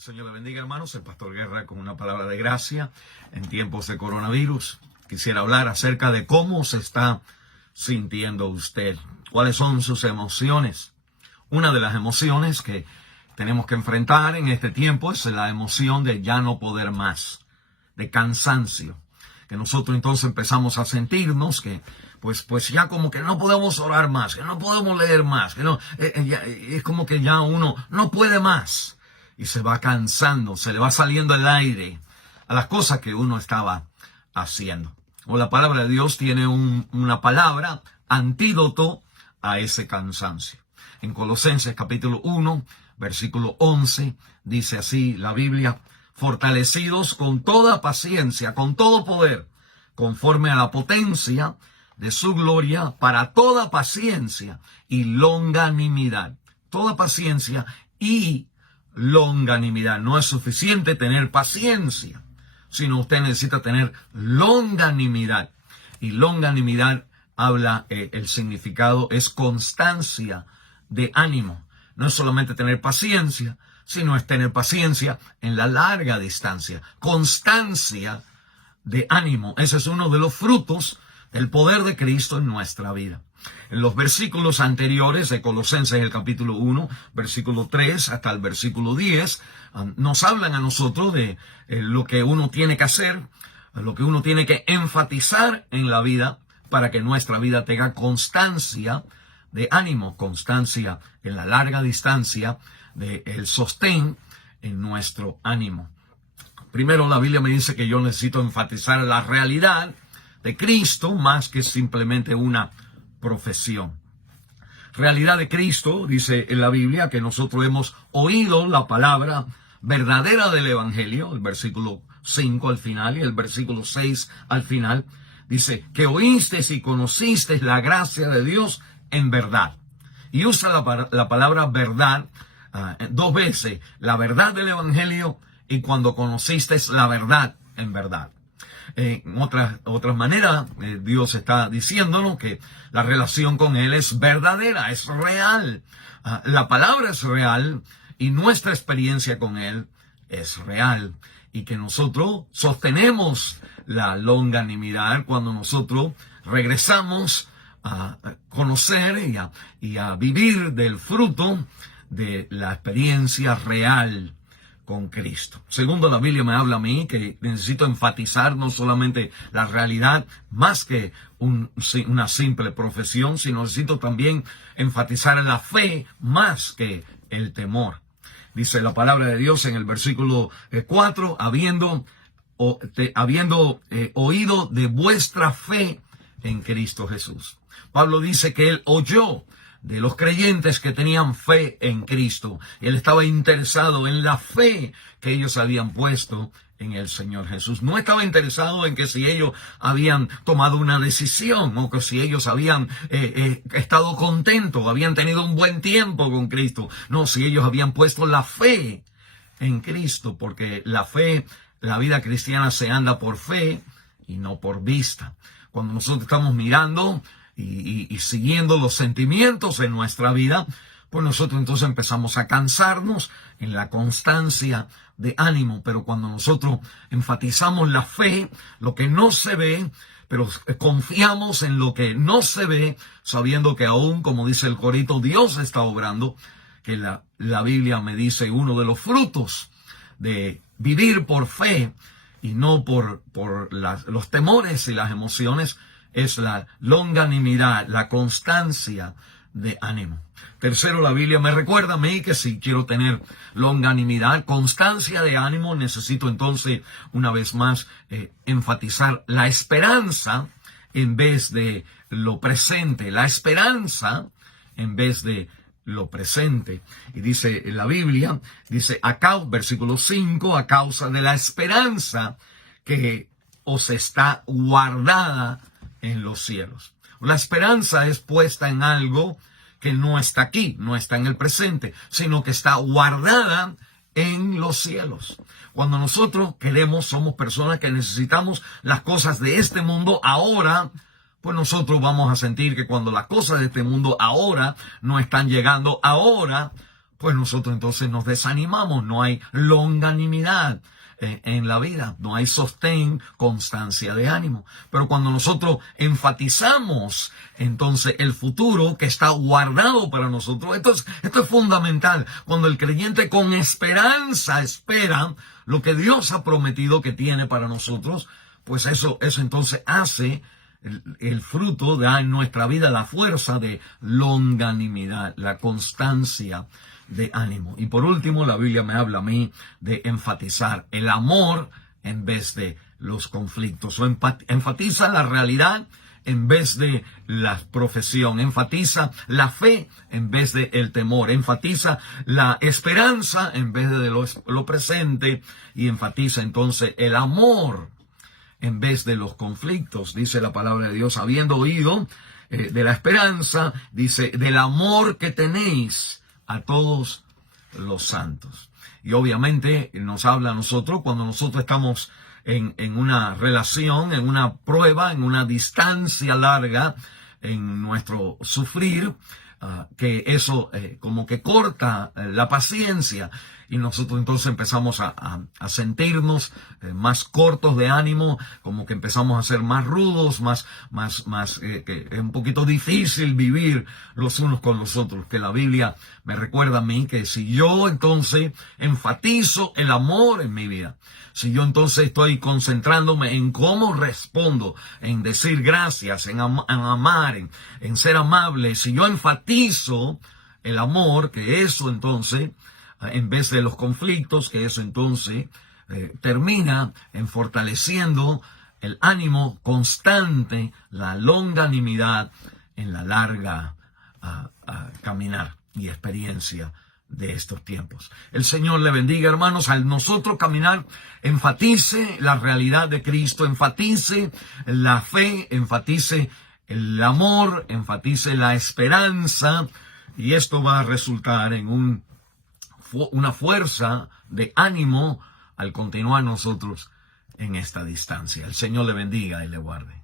Señor le bendiga, hermanos. El pastor Guerra con una palabra de gracia en tiempos de coronavirus. Quisiera hablar acerca de cómo se está sintiendo usted. ¿Cuáles son sus emociones? Una de las emociones que tenemos que enfrentar en este tiempo es la emoción de ya no poder más, de cansancio. Que nosotros entonces empezamos a sentirnos que pues ya como que no podemos orar más, que no podemos leer más, que no, es como que ya uno no puede más. Y se va cansando, se le va saliendo el aire a las cosas que uno estaba haciendo. O la palabra de Dios tiene una palabra antídoto a ese cansancio. En Colosenses capítulo 1, versículo 11, dice así la Biblia: fortalecidos con toda paciencia, con todo poder, conforme a la potencia de su gloria, para toda paciencia y longanimidad. Toda paciencia y longanimidad. No es suficiente tener paciencia, sino usted necesita tener longanimidad. Y longanimidad habla, el significado es constancia de ánimo. No es solamente tener paciencia, sino es tener paciencia en la larga distancia. Constancia de ánimo. Ese es uno de los frutos del poder de Cristo en nuestra vida. En los versículos anteriores de Colosenses, el capítulo 1, versículo 3 hasta el versículo 10, nos hablan a nosotros de lo que uno tiene que hacer, lo que uno tiene que enfatizar en la vida para que nuestra vida tenga constancia de ánimo, constancia en la larga distancia, el sostén en nuestro ánimo. Primero, la Biblia me dice que yo necesito enfatizar la realidad de Cristo más que simplemente una profesión. Realidad de Cristo, dice en la Biblia, que nosotros hemos oído la palabra verdadera del Evangelio, el versículo 5 al final y el versículo 6 al final, dice que oísteis y conocisteis la gracia de Dios en verdad. Y usa la palabra verdad dos veces, la verdad del Evangelio y cuando conocisteis la verdad en verdad. En otras maneras, Dios está diciéndonos que la relación con Él es verdadera, es real. La palabra es real y nuestra experiencia con Él es real. Y que nosotros sostenemos la longanimidad cuando nosotros regresamos a conocer y a vivir del fruto de la experiencia real con Cristo. Segundo, la Biblia me habla a mí que necesito enfatizar no solamente la realidad más que una simple profesión, sino necesito también enfatizar en la fe más que el temor. Dice la palabra de Dios en el versículo 4, habiendo oído de vuestra fe en Cristo Jesús. Pablo dice que él oyó de los creyentes que tenían fe en Cristo. Él estaba interesado en la fe que ellos habían puesto en el Señor Jesús. No estaba interesado en que si ellos habían tomado una decisión o que si ellos habían estado contentos, habían tenido un buen tiempo con Cristo. No, si ellos habían puesto la fe en Cristo, porque la fe, la vida cristiana se anda por fe y no por vista. Cuando nosotros estamos mirando y siguiendo los sentimientos de nuestra vida, pues nosotros entonces empezamos a cansarnos en la constancia de ánimo. Pero cuando nosotros enfatizamos la fe, lo que no se ve, pero confiamos en lo que no se ve, sabiendo que aún, como dice el corito, Dios está obrando, que la Biblia me dice uno de los frutos de vivir por fe y no por los temores y las emociones, es la longanimidad, la constancia de ánimo. Tercero, la Biblia me recuerda a mí que si quiero tener longanimidad, constancia de ánimo, necesito entonces, una vez más, enfatizar la esperanza en vez de lo presente. La esperanza en vez de lo presente. Y dice en la Biblia, dice, versículo 5, a causa de la esperanza que os está guardada en los cielos. La esperanza es puesta en algo que no está aquí, no está en el presente, sino que está guardada en los cielos. Cuando nosotros somos personas que necesitamos las cosas de este mundo ahora, pues nosotros vamos a sentir que cuando las cosas de este mundo ahora no están llegando ahora, pues nosotros entonces nos desanimamos, no hay longanimidad en la vida, no hay sostén, constancia de ánimo. Pero cuando nosotros enfatizamos entonces el futuro que está guardado para nosotros, esto es fundamental. Cuando el creyente con esperanza espera lo que Dios ha prometido que tiene para nosotros, pues eso entonces hace el fruto da en nuestra vida la fuerza de longanimidad, la constancia de ánimo. Y por último, la Biblia me habla a mí de enfatizar el amor en vez de los conflictos. O enfatiza la realidad en vez de la profesión. Enfatiza la fe en vez de el temor. Enfatiza la esperanza en vez de lo presente. Y enfatiza entonces el amor en vez de los conflictos. Dice la palabra de Dios, habiendo oído de la esperanza, dice, del amor que tenéis a todos los santos. Y obviamente nos habla a nosotros cuando nosotros estamos en una relación, en una prueba, en una distancia larga, en nuestro sufrir, que eso como que corta la paciencia, y nosotros entonces empezamos a sentirnos más cortos de ánimo, como que empezamos a ser más rudos, que es un poquito difícil vivir los unos con los otros. Que la Biblia me recuerda a mí que si yo entonces enfatizo el amor en mi vida, si yo entonces estoy concentrándome en cómo respondo, en decir gracias, en amar, en ser amable, si yo enfatizo el amor, que eso entonces, en vez de los conflictos, que eso entonces termina en fortaleciendo el ánimo constante, la longanimidad en la larga caminar y experiencia de estos tiempos. El Señor le bendiga, hermanos. Al nosotros caminar, enfatice la realidad de Cristo, enfatice la fe, enfatice el amor, enfatice la esperanza, y esto va a resultar en una fuerza de ánimo al continuar nosotros en esta distancia. El Señor le bendiga y le guarde.